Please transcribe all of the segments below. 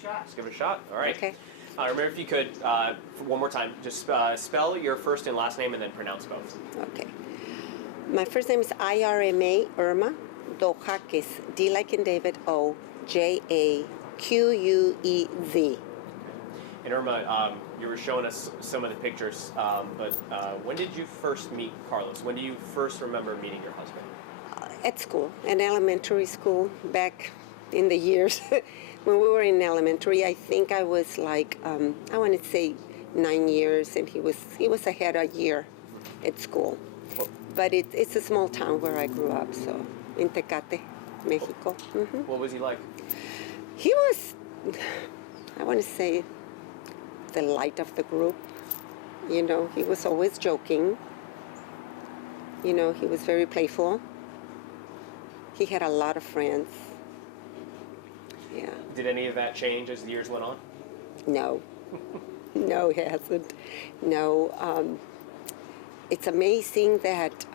shot. Let's give it a shot. All right. Okay. Remember, if you could, one more time, just spell your first and last name and then pronounce both. Okay. My first name is Irma, Irma Dojaquez, D like in David, O, Jaquez. And Irma, you were showing us some of the pictures, but when did you first meet Carlos? When do you first remember meeting your husband? At school, in elementary school, back in the years when we were in elementary. I think I was like, I want to say 9 years, and he was ahead a year at school. But it's a small town where I grew up, so in Tecate, Mexico. Mm-hmm. What was he like? He was, I want to say, the light of the group. You know, he was always joking. You know, he was very playful. He had a lot of friends. Yeah. Did any of that change as the years went on? No. No, it hasn't. No. It's amazing that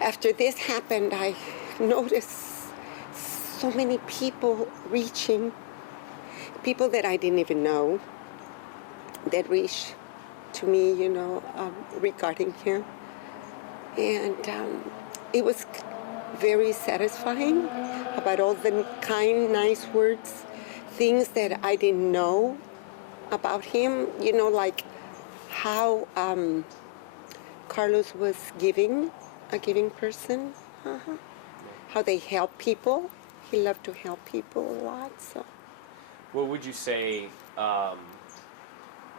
after this happened, I noticed so many people reaching, people that I didn't even know, that reached to me, you know, regarding him. And it was very satisfying about all the kind, nice words, things that I didn't know about him, you know, like how Carlos was a giving person, how they help people. He loved to help people a lot, so. What would you say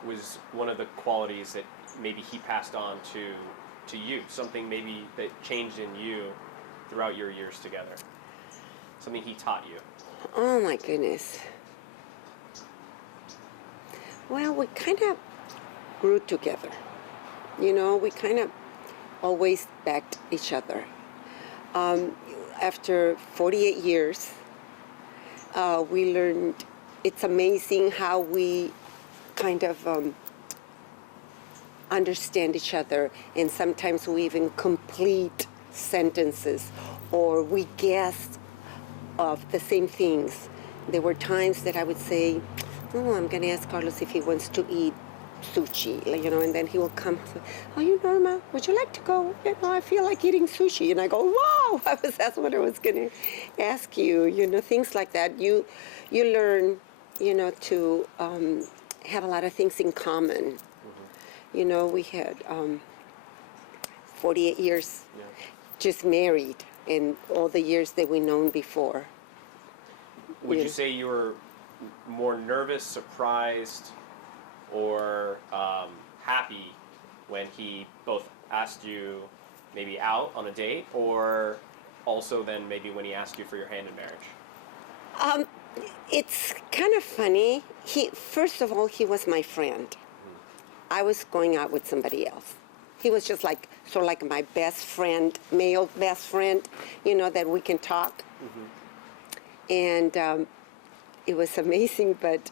was one of the qualities that maybe he passed on to you? Something maybe that changed in you throughout your years together? Something he taught you? Oh my goodness. Well, we kind of grew together. You know, we kind of always backed each other. After 48 years, we learned, it's amazing how we kind of understand each other, and sometimes we even complete sentences, or we guess of the same things. There were times that I would say, oh, I'm going to ask Carlos if he wants to eat sushi, you know, and then he will come, oh, you know, Irma, would you like to go? You know, I feel like eating sushi. And I go, wow, that's what I was going to ask you, you know, things like that. You learn, you know, to have a lot of things in common. Mm-hmm. You know, we had 48 years just married, and all the years that we known before. Would you say you were more nervous, surprised, or happy when he both asked you maybe out on a date, or also then maybe when he asked you for your hand in marriage? It's kind of funny. First of all, he was my friend. I was going out with somebody else. He was just like, sort of like my best friend, male best friend, you know, that we can talk. Mm-hmm. And it was amazing, but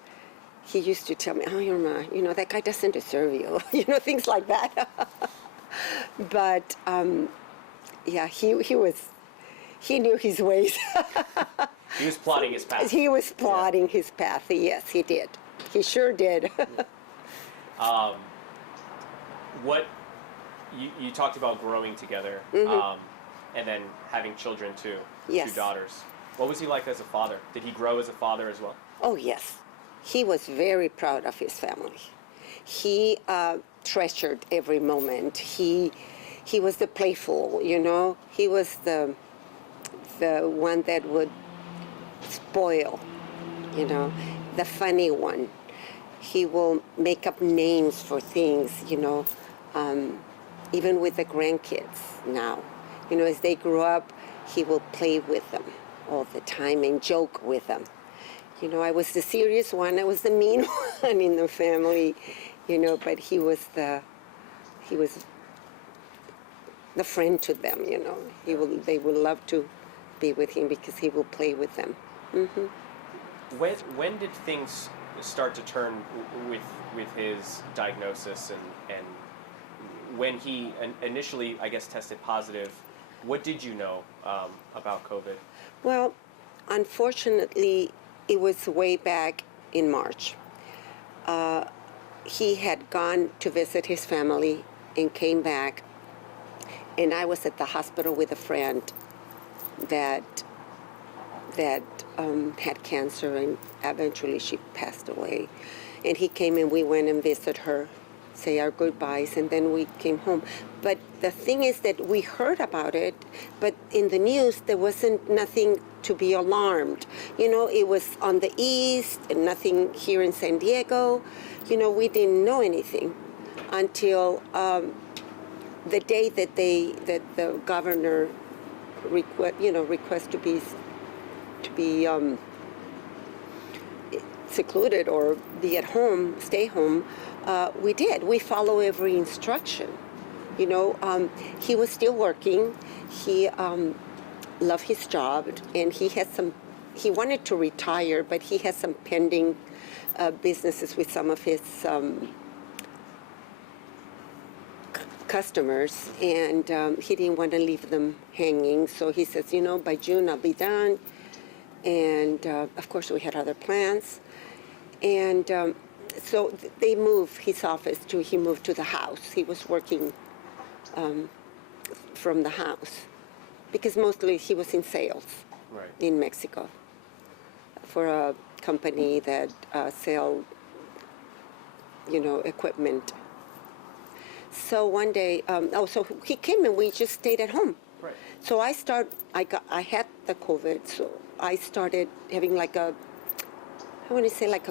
he used to tell me, oh, Irma, you know, that guy doesn't deserve you, you know, things like that. But, yeah, he knew his ways. He was plotting his path. He was plotting his path, yes, he did. He sure did. What, you talked about growing together, mm-hmm. And then having children too, yes. 2 daughters. What was he like as a father? Did he grow as a father as well? Oh, yes. He was very proud of his family. He treasured every moment. He was the playful, you know. He was the one that would spoil, you know, the funny one. He will make up names for things, you know, even with the grandkids now. You know, as they grow up, he will play with them all the time and joke with them. You know, I was the serious one, I was the mean one in the family, you know, but he was the friend to them, you know. They will love to be with him because he will play with them. Mm-hmm. When did things start to turn with his diagnosis, and when he initially, I guess, tested positive? What did you know about COVID? Well, unfortunately, it was way back in March. He had gone to visit his family and came back, and I was at the hospital with a friend that had cancer, and eventually she passed away. And he came and we went and visited her, say our goodbyes, and then we came home. But the thing is that we heard about it, but in the news there wasn't nothing to be alarmed. You know, it was on the east and nothing here in San Diego. You know, we didn't know anything until the day that the governor request to be secluded or be at home, stay home. We did. We follow every instruction. You know, he was still working. He loved his job, and he wanted to retire, but he has some pending businesses with some of his customers, and he didn't want to leave them hanging. So he says, you know, by June I'll be done. And of course we had other plans. And so they moved his office he moved to the house. He was working from the house because mostly he was in sales in Mexico for a company that sell, equipment. So one day, so he came and we just stayed at home. Right. So I had the COVID, so I started having like a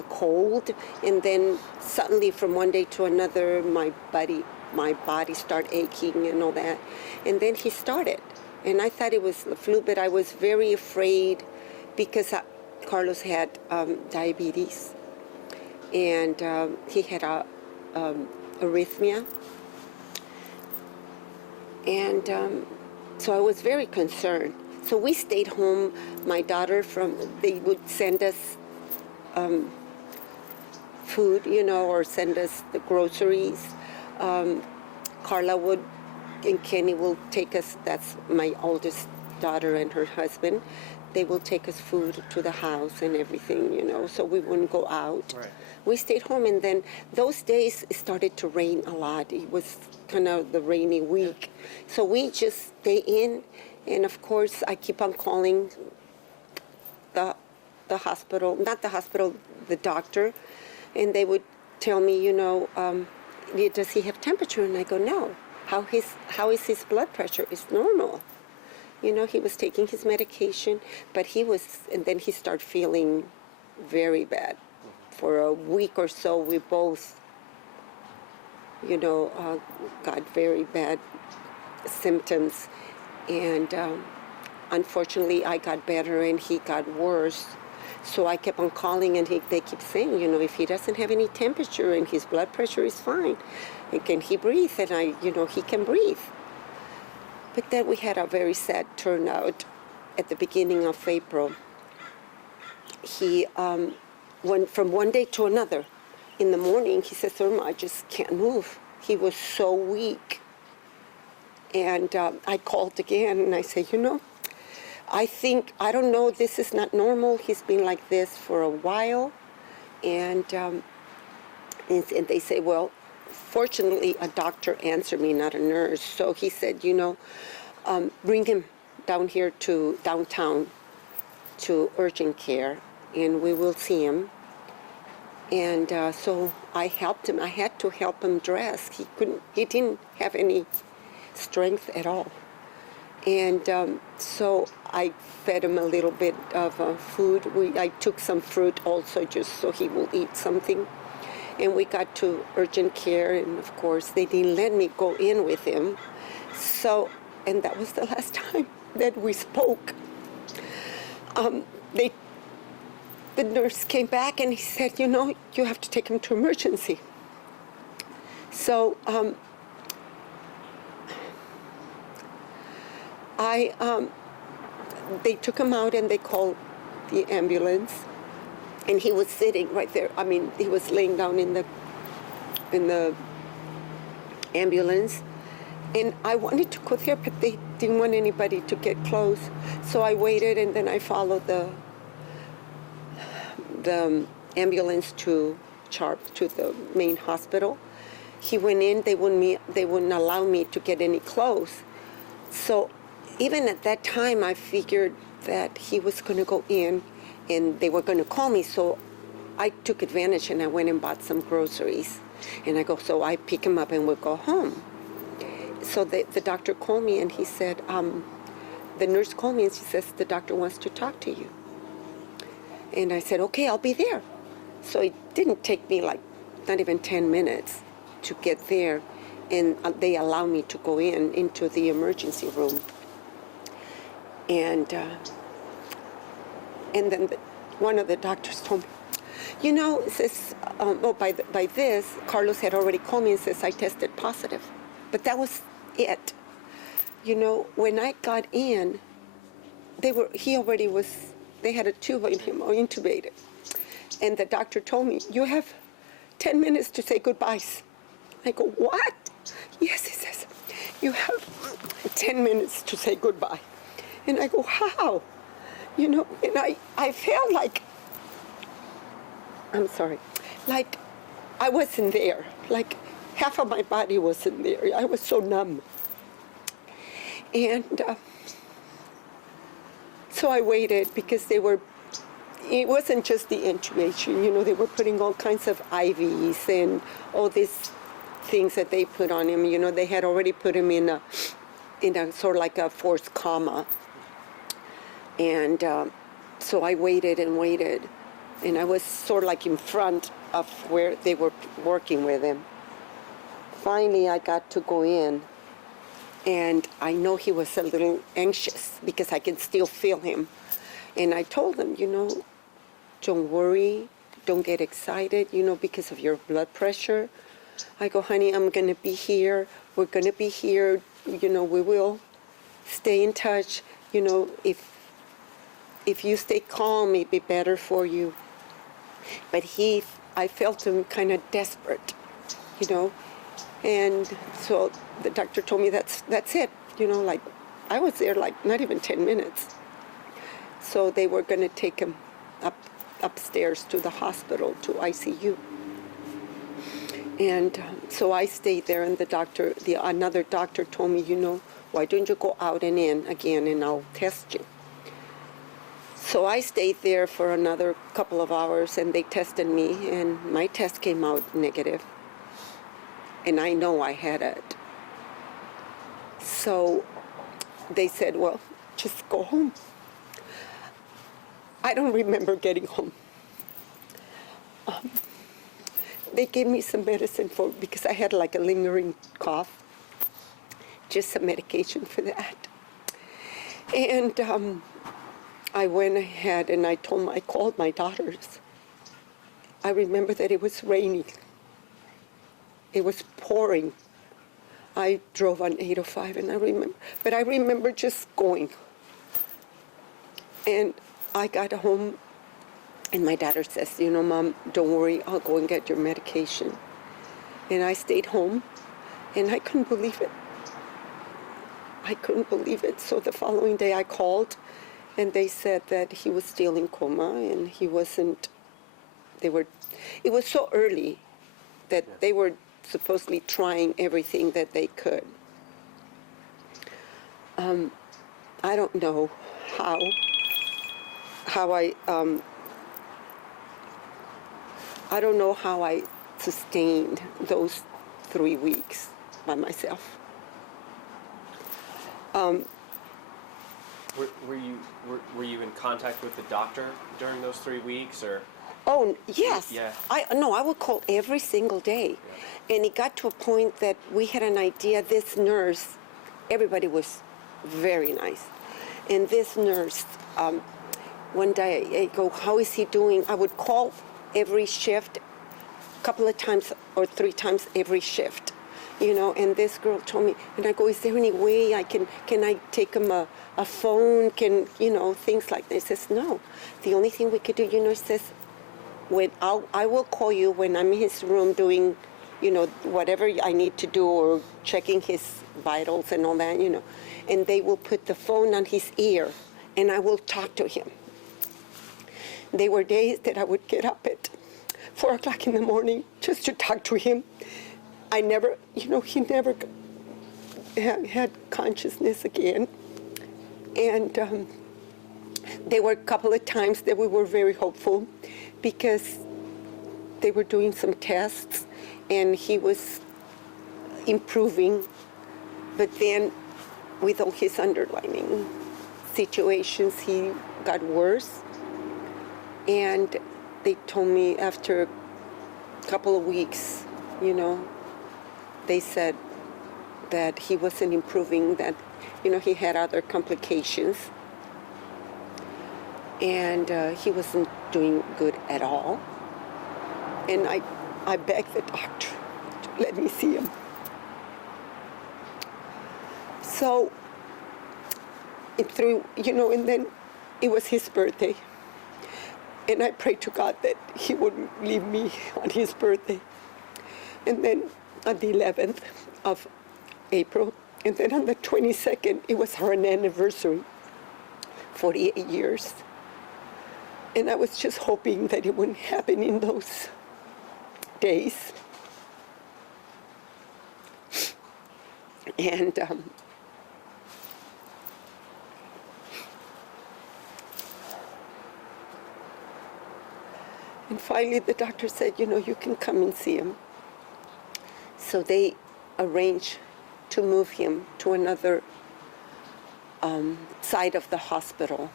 cold, and then suddenly from one day to another, my body started aching and all that. And then he started, and I thought it was the flu, but I was very afraid because Carlos had diabetes, and he had a arrhythmia. And so I was very concerned. So we stayed home. My daughter, they would send us food, or send us the groceries. Carla and Kenny will take us, that's my oldest daughter and her husband. They will take us food to the house and everything, so we wouldn't go out. Right. We stayed home, and then those days it started to rain a lot. It was kind of the rainy week. So we just stay in, and of course I keep on calling the hospital, not the hospital, the doctor, and they would tell me, does he have temperature? And I go, no. How is his blood pressure? It's normal. He was taking his medication, but and then he started feeling very bad. For a week or so, we both, got very bad symptoms. And unfortunately, I got better and he got worse. So I kept on calling, and they keep saying, if he doesn't have any temperature and his blood pressure is fine, and can he breathe? And he can breathe. But then we had a very sad turnout at the beginning of April. He went from one day to another. In the morning, he says, Irma, I just can't move. He was so weak. And I called again, and I said, I don't know, this is not normal. He's been like this for a while. And they say, well, fortunately, a doctor answered me, not a nurse. So he said, bring him down here to downtown to urgent care, and we will see him. And so I helped him. I had to help him dress. He didn't have any strength at all. And so I fed him a little bit of food. I took some fruit also, just so he will eat something. And we got to urgent care, and of course they didn't let me go in with him. So, and that was the last time that we spoke. The nurse came back and he said, you have to take him to emergency. So they took him out and they called the ambulance. And he was sitting right there. I mean, he was laying down in the ambulance. And I wanted to go there, but they didn't want anybody to get close. So I waited, and then I followed the ambulance to the main hospital. He went in. They wouldn't allow me to get any clothes. So even at that time, I figured that he was going to go in, and they were going to call me. So I took advantage, and I went and bought some groceries. And I go, so I pick him up and we'll go home. So the doctor called me, and he said, the nurse called me, and she says, the doctor wants to talk to you. And I said, okay, I'll be there. So it didn't take me like not even 10 minutes to get there. And they allowed me to go into the emergency room. And then one of the doctors told me, you know, says, by this, Carlos had already called me and says I tested positive. But that was it. You know, when I got in, they had a tube in him, or intubated. And the doctor told me, you have 10 minutes to say goodbyes. I go, what? Yes, he says, you have 10 minutes to say goodbye. And I go, how? You know, and I felt like, I'm sorry, like I wasn't there. Like half of my body wasn't there. I was so numb. And so I waited because it wasn't just the intubation, you know, they were putting all kinds of IVs and all these things that they put on him. You know, they had already put him in a sort of like a forced coma. And so I waited and waited. And I was sort of like in front of where they were working with him. Finally, I got to go in. And I know he was a little anxious because I can still feel him. And I told him, you know, don't worry, don't get excited, you know, because of your blood pressure. I go, honey, I'm going to be here. We're going to be here. You know, we will stay in touch. You know, if you stay calm, it'd be better for you. But I felt him kind of desperate, you know. And so the doctor told me that's it. You know, like I was there like not even 10 minutes. So they were going to take him upstairs to the hospital, to ICU. And so I stayed there, and another doctor told me, you know, why don't you go out and in again, and I'll test you. So I stayed there for another couple of hours, and they tested me, and my test came out negative. And I know I had it. So they said, well, just go home. I don't remember getting home. They gave me some medicine because I had like a lingering cough, just some medication for that. And I went ahead and I called my daughters. I remember that it was raining. It was pouring. I drove on 805, and I remember just going. And I got home, and my daughter says, you know, Mom, don't worry, I'll go and get your medication. And I stayed home, and I couldn't believe it. I couldn't believe it. So the following day I called, and they said that he was still in coma, and he wasn't, it was so early that they were supposedly trying everything that they could. I don't know how I don't know how I sustained those 3 weeks by myself. Were you in contact with the doctor during those 3 weeks, or? Oh, yes. Yeah. I would call every single day. Yeah. And it got to a point that we had an idea, this nurse, everybody was very nice. And this nurse, one day I go, how is he doing? I would call every shift, a couple of times or 3 times every shift. You know, and this girl told me, and I go, is there any way can I take him a phone, you know, things like that. He says, no. The only thing we could do, you know, he says, I will call you when I'm in his room doing, you know, whatever I need to do, or checking his vitals and all that, you know. And they will put the phone on his ear, and I will talk to him. There were days that I would get up at 4 o'clock in the morning just to talk to him. I never, he never had consciousness again. And there were a couple of times that we were very hopeful because they were doing some tests and he was improving. But then with all his underlying situations, he got worse. And they told me after a couple of weeks, they said that he wasn't improving, that, he had other complications. And he wasn't doing good at all. And I begged the doctor to let me see him. So, and then it was his birthday. And I prayed to God that he wouldn't leave me on his birthday. And then on the 11th of April, and then on the 22nd, it was our anniversary, 48 years. And I was just hoping that it wouldn't happen in those days. And finally the doctor said, you can come and see him. So they arranged to move him to another side of the hospital,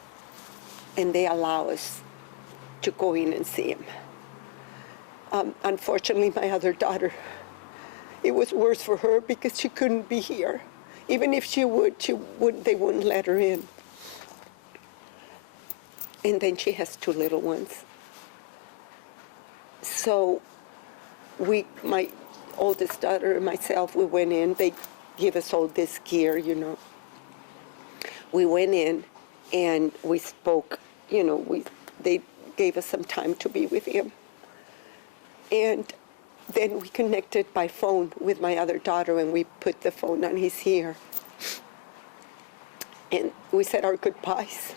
and they allow us to go in and see him. Unfortunately, my other daughter, it was worse for her because she couldn't be here. Even if she would, they wouldn't let her in. And then she has 2 little ones. So my oldest daughter and myself, we went in. They give us all this gear, We went in and we spoke, they gave us some time to be with him. And then we connected by phone with my other daughter, and we put the phone on his ear. And we said our goodbyes.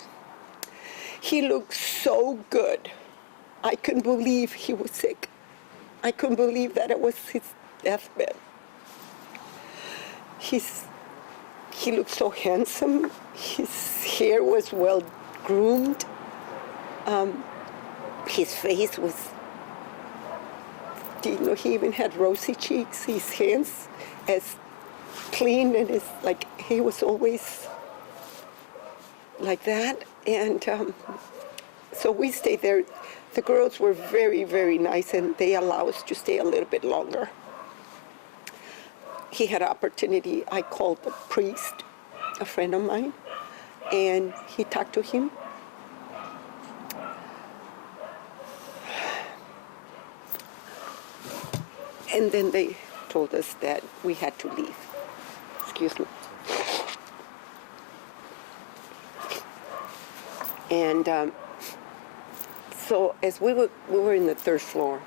He looked so good. I couldn't believe he was sick. I couldn't believe that it was his deathbed. He looked so handsome. His hair was well groomed. His face was, he even had rosy cheeks. His hands as clean and as he was always like that. And so we stayed there. The girls were very, very nice, and they allowed us to stay a little bit longer. He had an opportunity. I called the priest, a friend of mine, and he talked to him. And then they told us that we had to leave. Excuse me. And so as we were in the 3rd floor,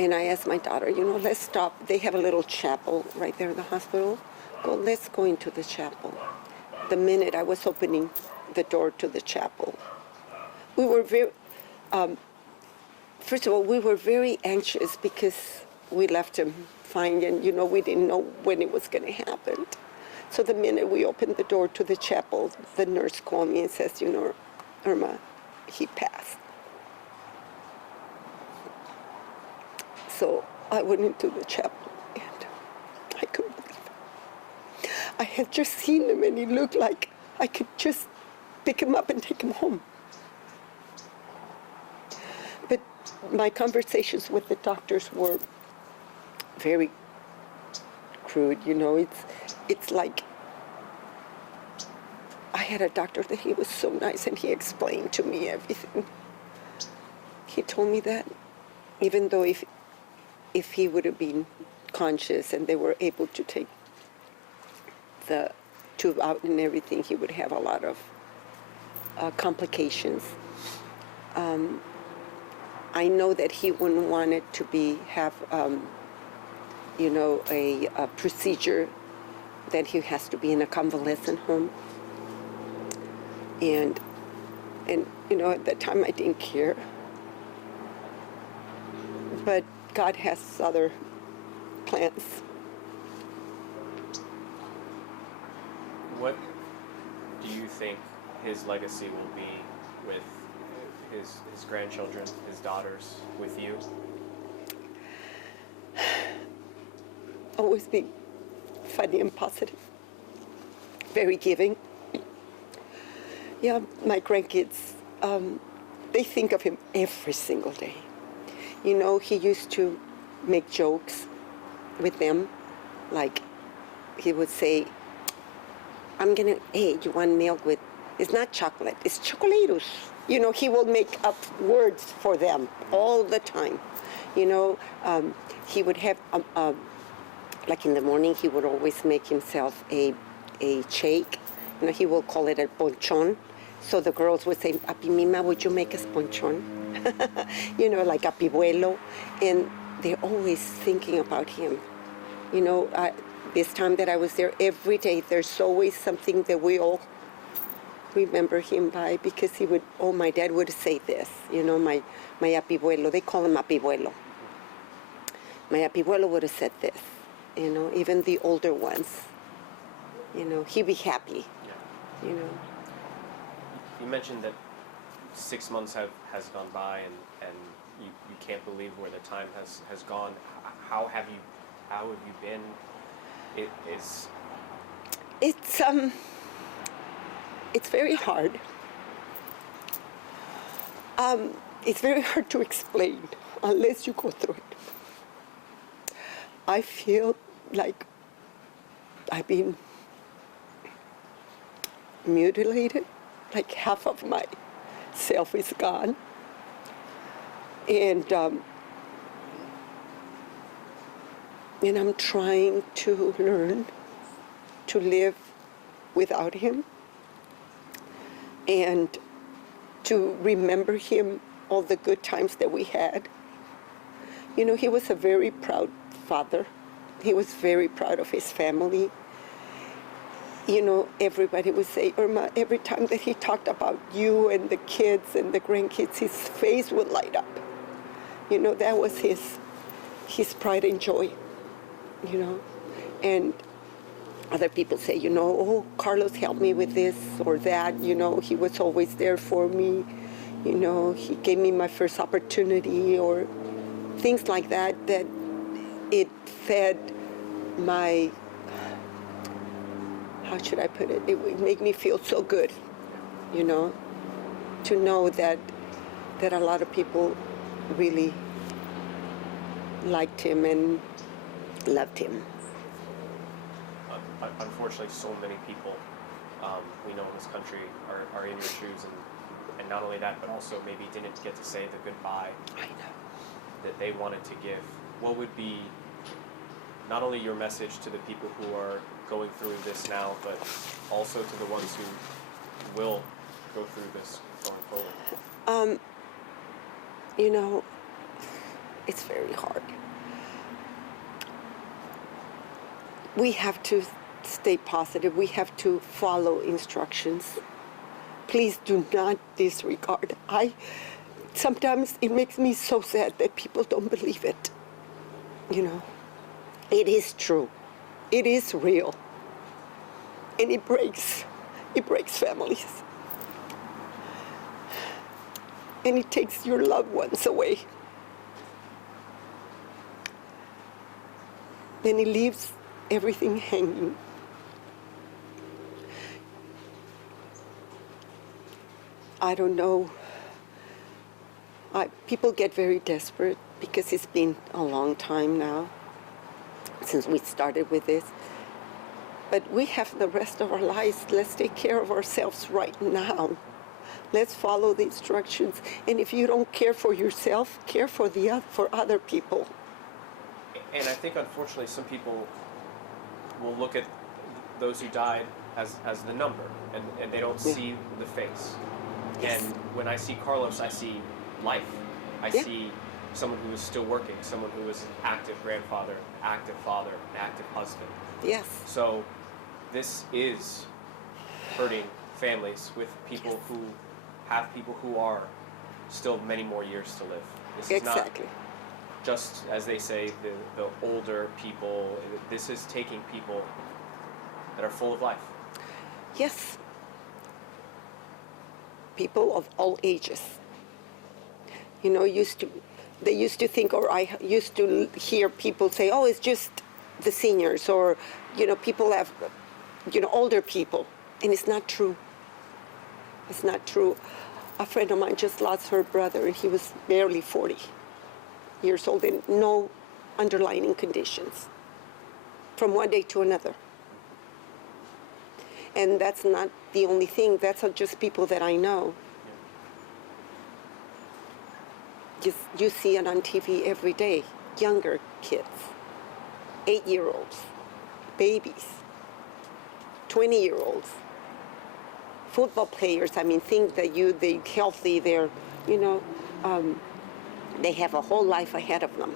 and I asked my daughter, let's stop. They have a little chapel right there in the hospital. Let's go into the chapel. The minute I was opening the door to the chapel, we were very, first of all, we were very anxious because we left him fine, and we didn't know when it was going to happen. So the minute we opened the door to the chapel, the nurse called me and says, Irma, he passed. So I went into the chapel, and I couldn't believe it. I had just seen him, and he looked like I could just pick him up and take him home. But my conversations with the doctors were very crude, It's like I had a doctor that he was so nice, and he explained to me everything. He told me that even though if he would have been conscious and they were able to take the tube out and everything, he would have a lot of complications. I know that he wouldn't want it to have a procedure that he has to be in a convalescent home. And And, at that time I didn't care. But God has other plans. What do you think his legacy will be with his grandchildren, his daughters, with you? Always be funny and positive. Very giving. Yeah, my grandkids, they think of him every single day. He used to make jokes with them. Like, he would say, hey, you want milk with, it's not chocolate, it's chocolatos. He will make up words for them all the time. He would have, like in the morning, he would always make himself a shake. He will call it a ponchon. So the girls would say, Papi Mima, would you make us ponchon? Like apibuelo. And they're always thinking about him. This time that I was there, every day, there's always something that we all remember him by, because my dad would say this, my apibuelo, they call him apibuelo. My apibuelo would have said this, even the older ones, he'd be happy, Yeah. You mentioned that 6 months has gone by, and you can't believe where the time has gone. How have you been? It's very hard. It's very hard to explain unless you go through it. I feel like I've been mutilated, like half of myself is gone. And I'm trying to learn to live without him and to remember him, all the good times that we had. He was a very proud father. He was very proud of his family. Everybody would say, Irma, every time that he talked about you and the kids and the grandkids, his face would light up. That was his pride and joy, And other people say, oh, Carlos helped me with this or that. He was always there for me. He gave me my first opportunity, or things like that, that it fed my, how should I put it? It would make me feel so good, to know that a lot of people really liked him and loved him. Unfortunately, so many people we know in this country are in your shoes, and not only that, but also maybe didn't get to say the goodbye I know. that they wanted to give. What would be not only your message to the people who are going through this now, but also to the ones who will go through this going forward? It's very hard. We have to stay positive. We have to follow instructions. Please do not disregard. Sometimes it makes me so sad that people don't believe it. It is true. It is real. And it breaks families. And it takes your loved ones away. And it leaves everything hanging. I don't know. People get very desperate because it's been a long time now since we started with this. But we have the rest of our lives. Let's take care of ourselves right now. Let's follow the instructions. And if you don't care for yourself, care for other people. And I think, unfortunately, some people will look at those who died as the number, and they don't see the face. Yes. And when I see Carlos, I see life. I see someone who is still working, someone who is an active grandfather, active father, an active husband. Yes. So this is hurting families with people who have people who are still many more years to live. This is not Exactly. just, as they say, the older people. This is taking people that are full of life. Yes. People of all ages. You know, they used to think, or I used to hear people say, oh, it's just the seniors, or, you know, people have, you know, older people. And it's not true. It's not true. A friend of mine just lost her brother, and he was barely 40 years old, and no underlying conditions from one day to another. And that's not the only thing. That's not just people that I know. Just, you see it on TV every day. Younger kids, 8-year-olds, babies, 20-year-olds, football players. I mean, think that they're healthy. They're, you know, they have a whole life ahead of them,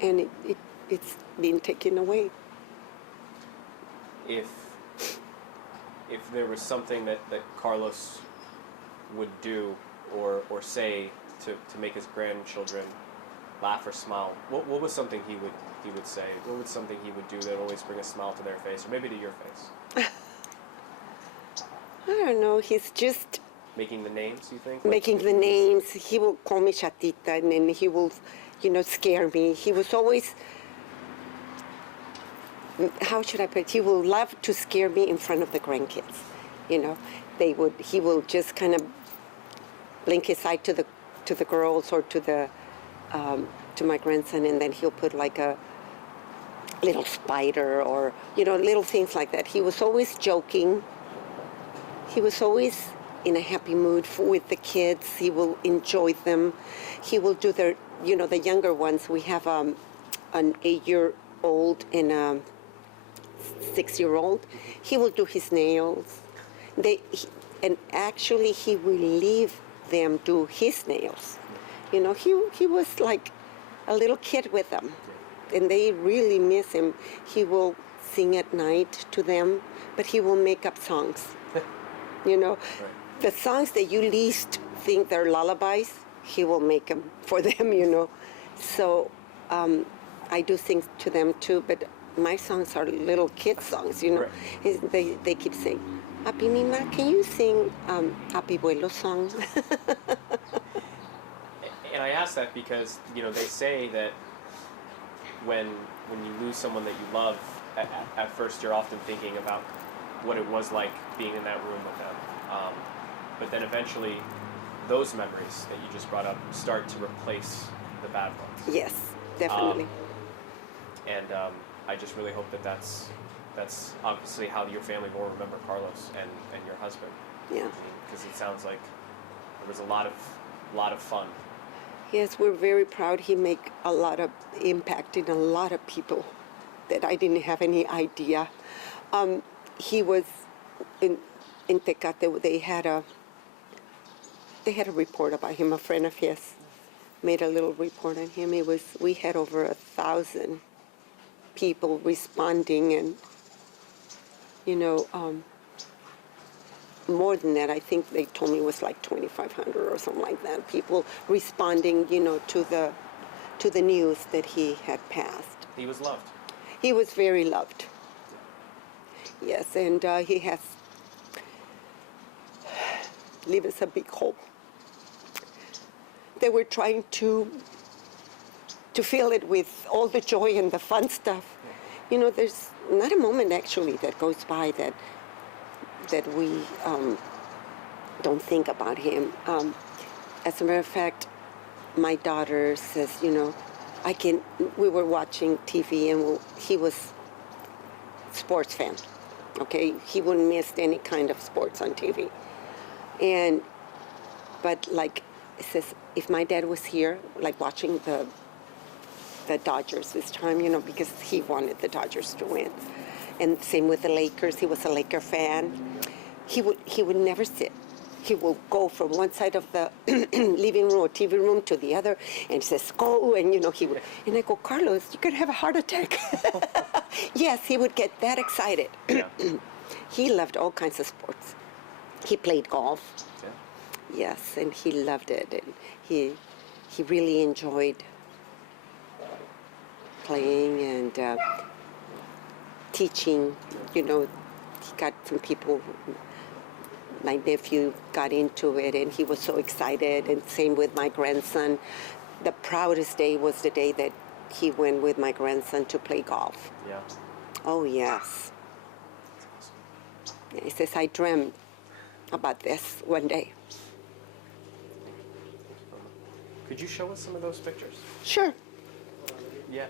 and it's being taken away. If there was something that Carlos would do or say to make his grandchildren laugh or smile, what was something he would say? What was something he would do that would always bring a smile to their face, or maybe to your face? I don't know. He's just Making the names, you think? making the names. He will call me Chatita, and then he will, you know, scare me. He was always, how should I put it? He will love to scare me in front of the grandkids. You know, he will just kind of blink his eye to the girls or to my grandson, and then he'll put like a little spider or, you know, little things like that. He was always joking. He was always in a happy mood with the kids. He will enjoy them. He will do the younger ones. We have an 8-year-old and a 6-year-old. He will do his nails. And actually he will leave them do his nails. You know, he was like a little kid with them, and they really miss him. He will sing at night to them, but he will make up songs. You know, right. The songs that you least think they're lullabies, he will make them for them, you know. So I do sing to them too, but my songs are little kid songs, you know. Right. They keep saying, Papi, Mima, can you sing Papi Buelo song? And I ask that because, you know, they say that when you lose someone that you love, at first you're often thinking about what it was like being in that room with them. But then eventually, those memories that you just brought up start to replace the bad ones. Yes, definitely. And I just really hope that that's obviously how your family will remember Carlos and your husband. Yeah. Because it sounds like there was a lot of fun. Yes, we're very proud. He made a lot of impact in a lot of people that I didn't have any idea. He was in Tecate. They had a report about him. A friend of his made a little report on him. We had over 1,000 people responding, and you know, more than that. I think they told me it was like 2,500 or something like that. People responding, you know, to the news that he had passed. He was loved. He was very loved. Yes, and he has leave us a big hole. They were trying to fill it with all the joy and the fun stuff. You know, there's not a moment actually that goes by that we don't think about him. As a matter of fact, my daughter says, you know, we were watching TV, and he was a sports fan, okay? He wouldn't miss any kind of sports on TV. But like, it says, if my dad was here, like watching the Dodgers this time, you know, because he wanted the Dodgers to win. And same with the Lakers. He was a Laker fan. He would never sit. He will go from one side of the living room or TV room to the other, and he says, go, and you know, he would. And I go, Carlos, you could have a heart attack. Yes, he would get that excited. Yeah. He loved all kinds of sports. He played golf. Yeah. Yes, and he loved it, and he really enjoyed playing and teaching. You know, he got some people. My nephew got into it, and he was so excited. And same with my grandson. The proudest day was the day that he went with my grandson to play golf. Yeah. Oh yes. He says, I dreamt about this one day. Could you show us some of those pictures? Sure. Yeah.